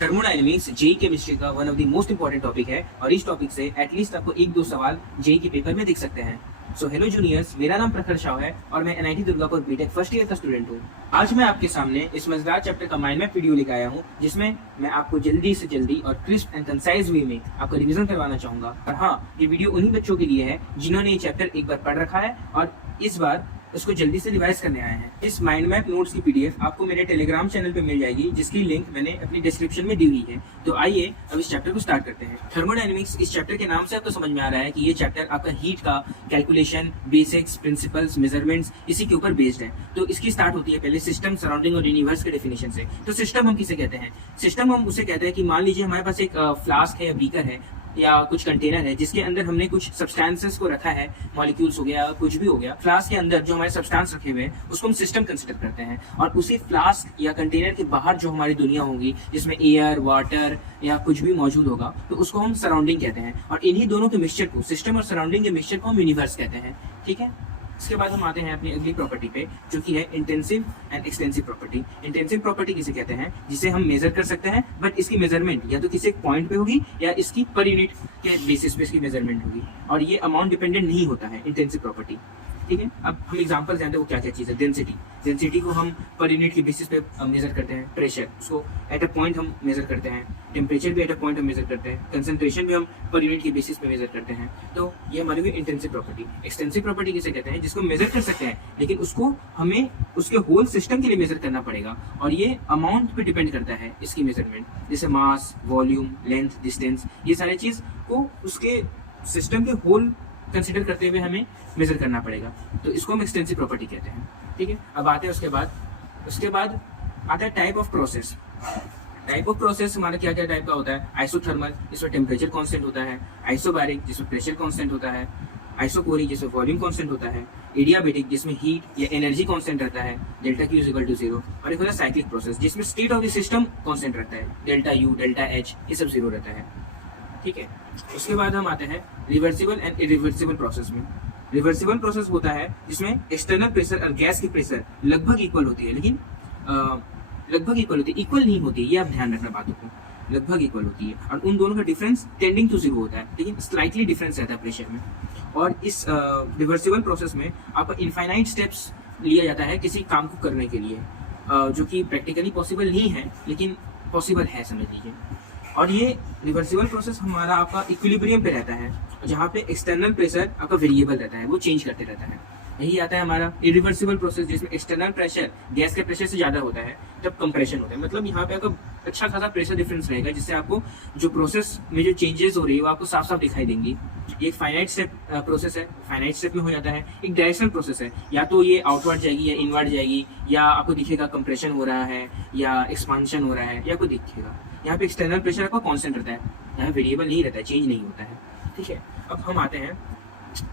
Thermodynamics JEE chemistry का one of the most important topic है और इस टॉपिक से एटलीस्ट आपको एक दो सवाल जेई के पेपर में दिख सकते हैं। सो हेलो जूनियर्स, मेरा नाम प्रखर शाह है और मैं NIT Durgapur B Tech first year का स्टूडेंट हूँ। आज मैं आपके सामने इस मजेदार चैप्टर का माइंड मैप वीडियो लेकर आया हूँ जिसमें मैं आपको जल्दी से जल्दी और क्रिस्प एंड कंसाइज वे में आपका रिवीजन करवाना चाहूंगा। और हाँ, ये वीडियो उन्हीं बच्चों के लिए है जिन्होंने ये चैप्टर एक बार पढ़ रखा है और इस बार उसको जल्दी से रिवाइज करने आए हैं। इस माइंड मैप नोट्स की पीडीएफ आपको मेरे टेलीग्राम चैनल पे मिल जाएगी जिसकी लिंक मैंने अपनी डिस्क्रिप्शन में दी हुई है। तो आइए अब इस चैप्टर को स्टार्ट करते हैं। थर्मोडायनेमिक्स इस चैप्टर के नाम से आपको समझ में आ रहा है कि ये चैप्टर आपका हीट का कैलकुलेशन, बेसिक्स, प्रिंसिपल्स, मेजरमेंट्स इसी के ऊपर बेस्ड है। तो इसकी स्टार्ट होती है पहले सिस्टम, सराउंडिंग और यूनिवर्स के डेफिनेशन से। तो सिस्टम हम किसे कहते हैं? सिस्टम हम उसे कहते हैं कि मान लीजिए हमारे पास एक फ्लास्क है या बीकर है या कुछ कंटेनर है जिसके अंदर हमने कुछ सब्सटेंसेस को रखा है, मॉलिक्यूल्स हो गया, कुछ भी हो गया। फ्लास्क के अंदर जो हमारे सब्सटेंस रखे हुए हैं उसको हम सिस्टम कंसिडर करते हैं और उसी फ्लास्क या कंटेनर के बाहर जो हमारी दुनिया होगी जिसमें एयर, वाटर या कुछ भी मौजूद होगा तो उसको हम सराउंडिंग कहते हैं। और इन्हीं दोनों के मिक्सचर को, सिस्टम और सराउंडिंग के मिक्सचर को हम यूनिवर्स कहते हैं। ठीक है, इसके बाद हम आते हैं अपनी अगली प्रॉपर्टी पे जो कि है intensive and extensive property. Intensive property किसे कहते हैं? जिसे हम मेजर कर सकते हैं बट इसकी मेजरमेंट या तो किसी एक पॉइंट पे होगी या इसकी पर यूनिट के बेसिस पे इसकी मेजरमेंट होगी और ये अमाउंट डिपेंडेंट नहीं होता है इंटेंसिव प्रॉपर्टी। ठीक है, अब हम एग्जांपल जानते हैं वो क्या क्या चीज़ है। डेंसिटी को हम पर यूनिट के बेसिस पे मेजर करते हैं। प्रेशर, उसको एट अ पॉइंट हम मेजर करते हैं। टेम्परेचर भी एट अ पॉइंट हम मेजर करते हैं। कंसंट्रेशन भी हम पर यूनिट के बेसिस पे मेजर करते हैं। तो ये हमारी हुई इंटेंसिव प्रॉपर्टी। एक्सटेंसिव प्रॉपर्टी किसे कहते हैं? जिसको मेजर कर सकते हैं लेकिन उसको हमें उसके होल सिस्टम के लिए मेजर करना पड़ेगा और ये अमाउंट पे डिपेंड करता है इसकी मेजरमेंट, जैसे मास, वॉल्यूम, लेंथ, डिस्टेंस, ये सारी चीज़ को उसके सिस्टम के होल कंसिडर करते हुए हमें मेजर करना पड़ेगा। तो इसको हम एक्सटेंसिव प्रॉपर्टी कहते हैं। ठीक है, अब आते हैं उसके बाद आता है type of process. Type of process हमारा क्या क्या टाइप का होता है? आइसोथर्मल, जिसमें टेम्परेचर कांस्टेंट होता है। आइसोबैरिक, जिसमें प्रेशर कांस्टेंट होता है। आइसोकोरिक, जिसमें वॉल्यूम कांस्टेंट होता है। एडियाबेटिक, जिसमें हीट या एनर्जी कांस्टेंट रहता है, delta Q is equal to 0। और एक होता है साइक्लिक प्रोसेस जिसमें state of the system constant रहता है, डेल्टा यू, डेल्टा एच, ये सब 0 रहता है। ठीक है, उसके बाद हम आते हैं रिवर्सिबल एंड इरिवर्सिबल प्रोसेस में। रिवर्सिबल प्रोसेस होता है जिसमें एक्सटर्नल प्रेशर और गैस की प्रेशर लगभग इक्वल होती है, लेकिन इक्वल नहीं होती है। ये आप ध्यान रखना बातों को, लगभग इक्वल होती है और उन दोनों का डिफरेंस टेंडिंग टू 0 होता है, लेकिन स्लाइटली डिफरेंस रहता है प्रेशर में। और इस रिवर्सिबल प्रोसेस में आपका इनफाइनाइट स्टेप्स लिया जाता है किसी काम को करने के लिए, जो कि प्रैक्टिकली पॉसिबल नहीं है लेकिन पॉसिबल है, समझ लीजिए। और ये रिवर्सिबल प्रोसेस हमारा आपका इक्विलिब्रियम पे रहता है जहाँ पे एक्सटर्नल प्रेशर आपका वेरिएबल रहता है, वो चेंज करते रहता है। यही आता है हमारा इरिवर्सिबल प्रोसेस जिसमें एक्सटर्नल प्रेशर गैस के प्रेशर से ज़्यादा होता है, तब कंप्रेशन होता है। मतलब यहाँ पे आपका अच्छा खासा प्रेशर डिफरेंस रहेगा जिससे आपको जो प्रोसेस में जो चेंजेस हो रही है वो आपको साफ साफ दिखाई देंगी। ये एक फाइनाइट स्टेप प्रोसेस है, फाइनाइट स्टेप में हो जाता है। एक डायरेक्शनल प्रोसेस है, या तो ये आउटवर्ड जाएगी या इनवर्ड जाएगी, या आपको दिखेगा कंप्रेशन हो रहा है या एक्सपांशन हो रहा है, या आपको दिखेगा। यहाँ पे एक्सटर्नल प्रेशर आपका कांस्टेंट रहता है, यहाँ वेरिएबल नहीं रहता है, चेंज नहीं होता है। ठीक है, अब हम आते हैं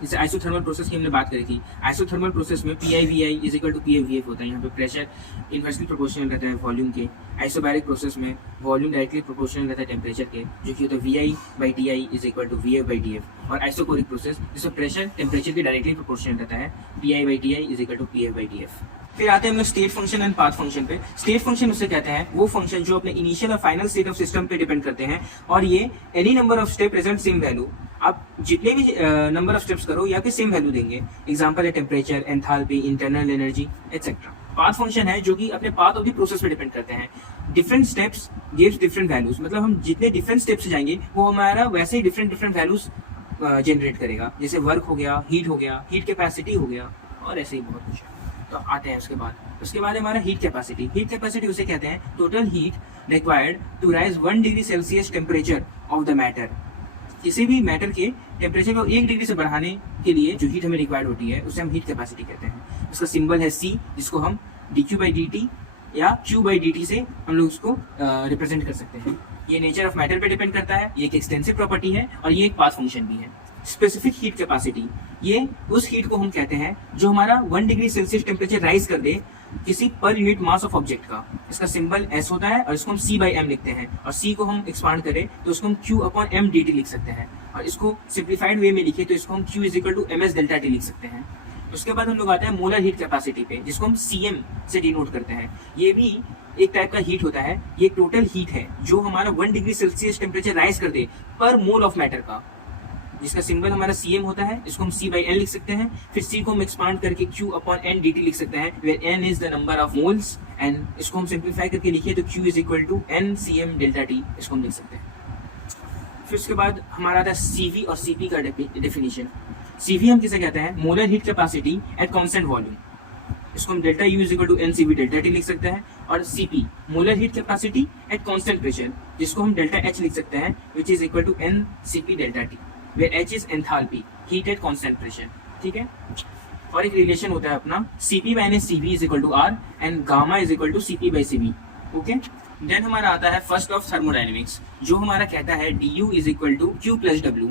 जैसे आइसोथर्मल प्रोसेस की हमने बात करी थी। आइसोथर्मल प्रोसेस में PI/VI is equal to PF/VF होता है। यहाँ पे प्रेशर इन्वर्सली प्रोपोर्शनल रहता है वॉल्यूम के। आइसोबैरिक प्रोसेस में वॉल्यूम डायरेक्टली प्रोपोर्शनल रहता है टेम्परेचर के, जो कि होता है VI/TI is equal to VF/TF। और आइसोकोरिक प्रोसेस जिसमें प्रेशर टेम्परेचर के डायरेक्टली प्रोपोर्शनल रहता है, PI/TI is equal to PF/TF। फिर आते हैं हम लोग state function and path function पे। स्टेट फंक्शन उसे कहते हैं वो फंक्शन जो अपने इनिशियल और फाइनल स्टेट ऑफ सिस्टम पे डिपेंड करते हैं और ये any number of step present same value. आप जितने भी नंबर ऑफ स्टेप्स करो या फिर सेम वैल्यू देंगे। एग्जांपल है temperature, enthalpy, internal energy etcetera. Path function है जो कि अपने पाथ ऑफ द प्रोसेस पे डिपेंड करते हैं। Different steps gives different values, मतलब हम जितने डिफरेंट स्टेप्स जाएंगे वो हमारा वैसे ही डिफरेंट वैल्यूज जनरेट करेगा। जैसे वर्क हो गया, हीट कैपेसिटी हो गया और ऐसे ही बहुत कुछ। तो आते हैं उसके बाद हमारा हीट कैपेसिटी उसे कहते हैं total heat required to raise 1 degree Celsius temperature of the matter. किसी भी मैटर के टेम्परेचर को 1 डिग्री से बढ़ाने के लिए जो हीट हमें रिक्वायर्ड होती है उसे हम हीट कैपेसिटी कहते हैं। उसका सिंबल है C, जिसको हम dQ/dt या Q/dt से हम लोग उसको रिप्रेजेंट कर सकते हैं। ये नेचर ऑफ मैटर पे डिपेंड करता है, ये एक एक्सटेंसिव प्रॉपर्टी है और ये एक पाथ फंक्शन भी है। स्पेसिफिक हीट कैपेसिटी, ये उस हीट को हम कहते हैं जो हमारा 1 डिग्री सेल्सियस टेम्परेचर राइज कर दे किसी per unit mass of object का। इसका सिंबल S होता है और इसको हम C/m लिखते हैं और C को हम एक्सपांड करें तो इसको हम Q/mdt लिख सकते हैं और इसको सिंप्लीफाइड वे में लिखे तो इसको हम Q is equal to ms delta T लिख सकते हैं। उसके बाद हम लोग आते हैं मोलर हीट कैपेसिटी पे जिसको हम Cm से डिनोट करते हैं। ये भी एक टाइप का हीट होता है, ये टोटल हीट है जो हमारा 1 डिग्री सेल्सियस टेम्परेचर राइज कर दे पर मोल ऑफ मैटर का, जिसका सिंबल हमारा Cm होता है। इसको हम C/N लिख सकते हैं, फिर C को हम एक्सपांड करके Q/N dt लिख सकते हैं, where N is the number of moles, and इसको हम सिंप्लीफाई करके लिखिए तो Q is equal to NCm delta T, इसको हम लिख सकते हैं। फिर उसके बाद हमारा आता है Cv और Cp का डेफिनेशन। Cv हम किसे कहते हैं? Molar heat capacity at constant volume, इसको हम delta U is equal to NCV delta T लिख सकते हैं। और Cp molar heat capacity eight constant pressure, जिसको हम डेल्टा H लिख सकते हैं, which is equal to NCp delta T, where H is enthalpy, heat at constant pressure। ठीक है। और एक रिलेशन होता है अपना Cp minus Cv is equal to R and gamma is equal to Cp by Cv। Okay. Then हमारा आता है फर्स्ट ऑफ थर्मोडायनेमिक्स, जो हमारा कहता है du is equal to Q plus W,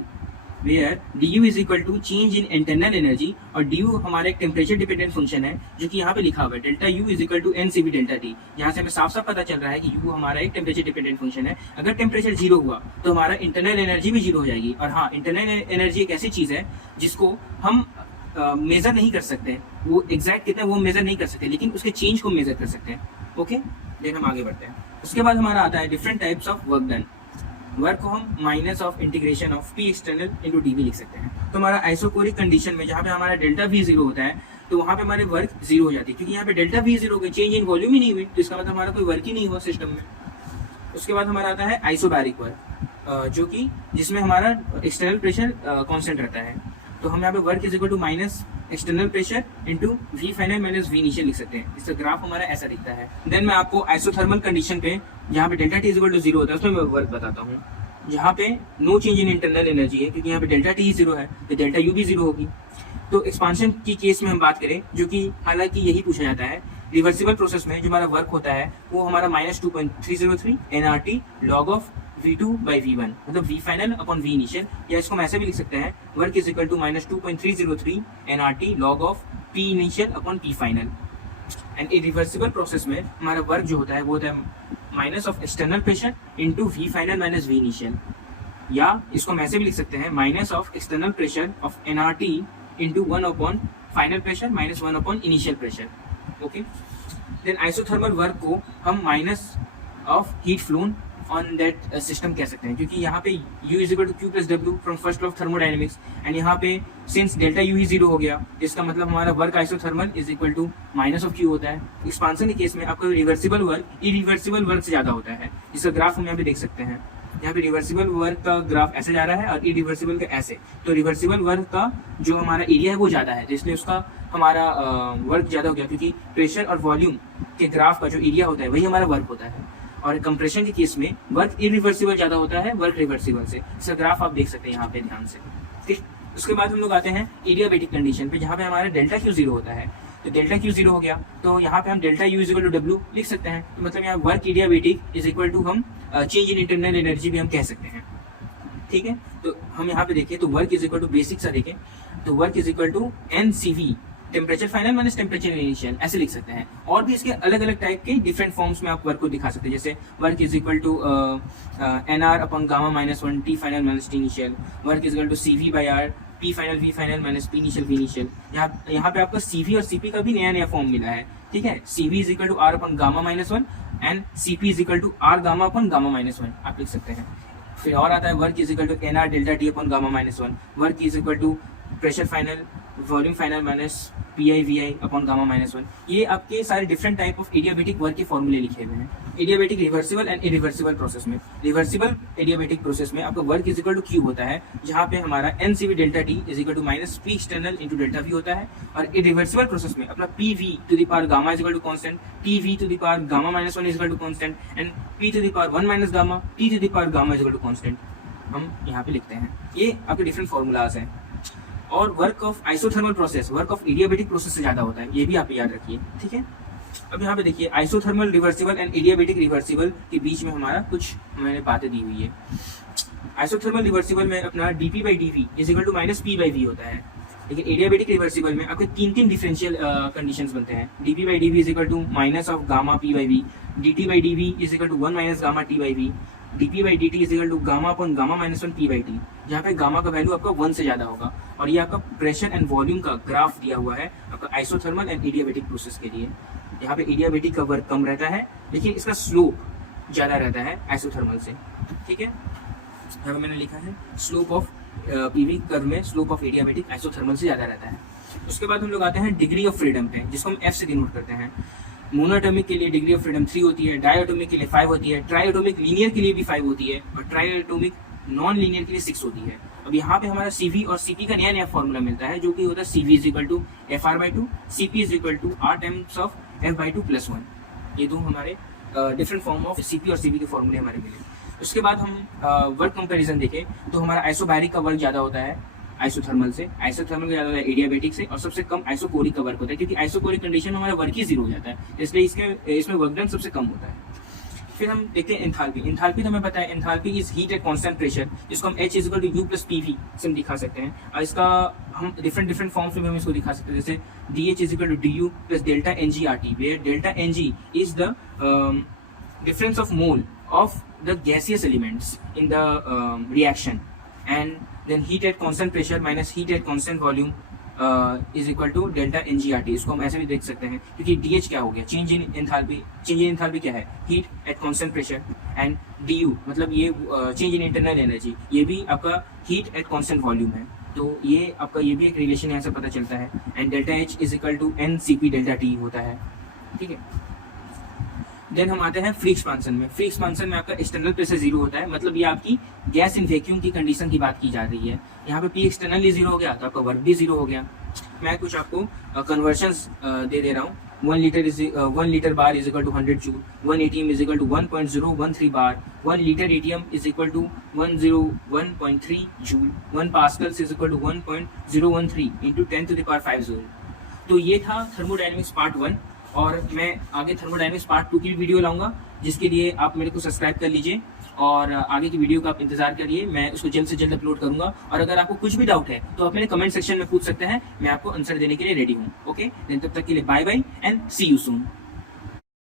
where du is equal to change in internal energy, और du हमारा एक टेम्परेचर डिपेंडेंट फंक्शन है जो कि यहाँ पे लिखा हुआ है delta U is equal to NCV delta T। यहाँ से हमें साफ साफ पता चल रहा है कि u हमारा एक टेम्परेचर डिपेंडेंट फंक्शन है। अगर टेम्परेचर जीरो हुआ तो हमारा इंटरनल एनर्जी भी जीरो हो जाएगी। और हाँ, इंटरनल एनर्जी एक ऐसी चीज है जिसको हम मेजर नहीं कर सकते, वो एग्जैक्ट कितना वो मेजर नहीं कर सकते, लेकिन उसके चेंज को मेजर कर सकते हैं। ओके, देन हम आगे बढ़ते हैं। उसके बाद हमारा आता है different types of work done. Work को हम minus of integration of P external into D लिख सकते हैं। तो हमारा आइसोकोरिक कंडीशन में जहाँ पे हमारा डेल्टा वी जीरो होता है, तो वहाँ पे हमारे वर्क जीरो हो जाती है, क्योंकि यहाँ पे डेल्टा वी जीरो हो गई, चेंज इन वॉल्यूम ही नहीं हुई, तो इसका मतलब हमारा कोई वर्क ही नहीं हुआ सिस्टम में। उसके बाद हमारा आता है आइसोबैरिक वर्क, जो कि जिसमें हमारा एक्सटर्नल प्रेशर कांस्टेंट रहता है। तो हम यहाँ पे work is equal to minus external pressure into V final minus V initial लिख सकते हैं। इसका ग्राफ हमारा ऐसा दिखता है। देन मैं आपको आइसोथर्मल कंडीशन पे जहाँ पे delta T is equal to zero होता है उसमें मैं वर्क बताता हूँ। जहाँ पे no change in internal energy है, क्योंकि यहाँ पे डेल्टा टी जीरो है तो डेल्टा यू भी जीरो होगी। तो एक्सपांशन की केस में हम बात करें, जो कि हालांकि यही पूछा जाता है, रिवर्सिबल प्रोसेस में जो हमारा वर्क होता है वो हमारा -2.303 nRT log of V2 by V1, मतलब V final upon V initial, या इसको हम ऐसे भी लिख सकते हैं, work is equal to -2.303 nRT log of P initial upon P final. And reversible process में हमारा वर्क जो होता है वो होता है minus of external pressure into V final minus V initial, या इसको हम ऐसे भी लिख सकते हैं, minus of external pressure of nRT into 1 upon final pressure minus 1 upon initial pressure. Okay. Then isothermal work को हम minus of heat flown on that system कह सकते हैं, क्योंकि यहाँ पे U is equal to Q plus W from first law of thermodynamics, and यहाँ पे सिंस डेल्टा U ही जीरो हो गया, इसका मतलब हमारा work isothermal is equal to minus of Q होता है। एक्सपांशन के केस में आपका रिवर्सिबल वर्क इरिवर्सिबल वर्क से ज्यादा होता है। इसका ग्राफ हम यहाँ पे देख सकते हैं। यहाँ पे रिवर्सिबल वर्क का ग्राफ ऐसे जा रहा है और इरिवर्सिबल का ऐसे। तो रिवर्सिबल वर्क का जो हमारा एरिया है वो ज्यादा है, तो इसलिए उसका हमारा वर्क ज्यादा हो गया, क्योंकि प्रेशर और वॉल्यूम के ग्राफ का जो एरिया होता है वही हमारा वर्क होता है। और कंप्रेशन के केस में वर्क इरिवर्सिबल ज्यादा होता है वर्क रिवर्सिबल से। इसका ग्राफ आप देख सकते हैं यहाँ पे ध्यान से। ठीक, उसके बाद हम लोग आते हैं एडियाबेटिक कंडीशन पे, जहाँ पे हमारा डेल्टा क्यू जीरो होता है। तो डेल्टा क्यू जीरो हो गया तो यहाँ पे हम delta U is equal to W लिख सकते हैं। तो मतलब यहाँ work adiabatic is equal to हम चेंज इन इंटरनल एनर्जी भी हम कह सकते हैं। ठीक है, तो हम यहाँ पे देखिए तो work is equal to basic सा देखें तो work is equal to NCV temperature final minus temperature initial, ऐसे लिख सकते हैं। और भी इसके अलग अलग टाइप के डिफरेंट फॉर्म्स में आप वर्क को दिखा सकते हैं, जैसे work is equal to NR upon gamma minus 1 T final minus T initial, work is equal to CV by R P final V final minus P initial V initial. यहाँ पे आपको CV और CP का भी नया नया form मिला है। ठीक है, CV is equal to R upon gamma minus 1 and CP is equal to R gamma upon gamma minus 1 आप लिख सकते हैं। फिर और आता है work is equal to NR delta T upon gamma minus 1, work is equal to pressure final volume final minus PI/VI upon gamma minus 1। ये आपके सारे different type of adiabatic work के फॉर्मूले लिखे हुए हैं। Adiabatic reversible and irreversible process में, reversible adiabatic process में आपका work is equal to Q होता है, जहाँ पे हमारा NCV delta T is equal to minus P external into delta V होता है। और इरिवर्सिबल प्रोसेस में अपना PV to the power gamma is equal to constant, TV to the power gamma minus 1 is equal to constant and P to the power 1 minus gamma T to the power gamma is equal to constant हम यहाँ पे लिखते हैं। ये आपके different formulas हैं। और work of isothermal process work of adiabatic process से ज्यादा होता है, ये भी आप याद रखिए। ठीक है, अब यहाँ पे देखिए isothermal reversible and adiabatic reversible के बीच में हमारा कुछ मैंने बातें दी हुई है। आइसोथर्मल रिवर्सिबल में अपना dP/dV is equal to minus P/V होता है, लेकिन एडियाबेटिक रिवर्सिबल में आपके तीन डिफरेंशियल कंडीशंस बनते हैं। dP/dV is equal to minus of gamma P/V, dt/dV is equal to 1 minus gamma T/V, dP/dt is equal to gamma upon gamma minus 1 P/T, जहाँ पे गामा का वैल्यू आपका 1 से ज्यादा होगा। और ये आपका प्रेशर एंड वॉल्यूम का ग्राफ दिया हुआ है आपका आइसोथर्मल एंड एडियाबेटिक प्रोसेस के लिए। यहाँ पे एडियाबेटिक का वर्क कम रहता है, लेकिन इसका स्लोप ज़्यादा रहता है आइसोथर्मल से। ठीक है, यहाँ पे मैंने लिखा है स्लोप ऑफ पीवी कर्व में स्लोप ऑफ एडियाबेटिक आइसोथर्मल से ज़्यादा रहता है। उसके बाद हम लोग आते हैं डिग्री ऑफ फ्रीडम पे, जिसको हम एफ से डिनोट करते हैं। मोनोएटॉमिक के लिए डिग्री ऑफ फ्रीडम 3 होती है, डायएटॉमिक के लिए 5 होती है, ट्राइएटॉमिक लीनियर के लिए भी 5 होती है और ट्राइएटॉमिक नॉन लीनियर के लिए 6 होती है। अब यहाँ पे हमारा CV और CP का नया फॉर्मूला मिलता है, जो कि होता है CV is equal to FR/2, CP is equal to R times of F/2+1। ये दो हमारे डिफरेंट फॉर्म ऑफ CP और CV के फॉर्मूले हमारे मिले। उसके बाद हम वर्क कंपैरिजन देखें तो हमारा आइसोबैरिक का वर्क ज़्यादा होता है आइसोथर्मल से, आइसोथर्मल का ज़्यादा होता है एडियाबेटिक से, और सबसे कम आइसोकोरिक का वर्क होता है, क्योंकि आइसोकोरिक कंडीशन में हमारा वर्क ही 0 हो जाता है, इसलिए इसमें वर्क डन सबसे कम होता है। फिर हम देखते हैं एंथैल्पी। एंथैल्पी तो हमें पता है, enthalpy is heat at constant pressure, जिसको हम H equal to U plus PV से हम दिखा सकते हैं। और इसका हम डिफरेंट फॉर्म्स में हम इसको दिखा सकते हैं, जैसे DH is equal to DU plus delta NG/RT, where delta NG is the difference of mole of the gaseous elements in the reaction, and then heat at constant pressure minus heat at constant volume is equal to delta NG/RT। इसको हम ऐसे भी देख सकते हैं, क्योंकि DH क्या हो गया, चेंज इन एंथैल्पी क्या है, heat at constant pressure, and DU मतलब ये चेंज इन इंटरनल एनर्जी, ये भी आपका हीट एट कांस्टेंट वॉल्यूम है। तो ये आपका ये भी एक रिलेशन यहाँ से पता चलता है, and delta H is equal to NCP delta T होता है। ठीक है, देन हम आते हैं फ्री एक्सपांसन में। फ्री एक्सपांसन में आपका एक्सटर्नल प्रेशर 0 होता है, मतलब ये आपकी गैस इन वैक्यूम की कंडीशन की बात की जा रही है। यहाँ पे P एक्सटर्नली 0 हो गया तो आपका वर्क भी 0 हो गया। मैं कुछ आपको कन्वर्शंस दे दे रहा हूँ। 1 litre bar is equal to 100 joule, 1 ATM is equal to 1.013 bar, 1 litre ATM is equal to 101.3 joule, 1 pascals is equal to 1.013 into 10⁵ joule. तो ये था थर्मोडायनेमिक्स पार्ट 1, और मैं आगे थर्मोडायनेमिक्स पार्ट 2 की भी वीडियो लाऊंगा, जिसके लिए आप मेरे को सब्सक्राइब कर लीजिए और आगे की वीडियो का आप इंतजार करिए। मैं उसको जल्द से जल्द अपलोड करूंगा, और अगर आपको कुछ भी डाउट है तो आप मेरे कमेंट सेक्शन में पूछ सकते हैं, मैं आपको आंसर देने के लिए रेडी हूँ। ओके, तब तक के लिए bye bye and see you soon.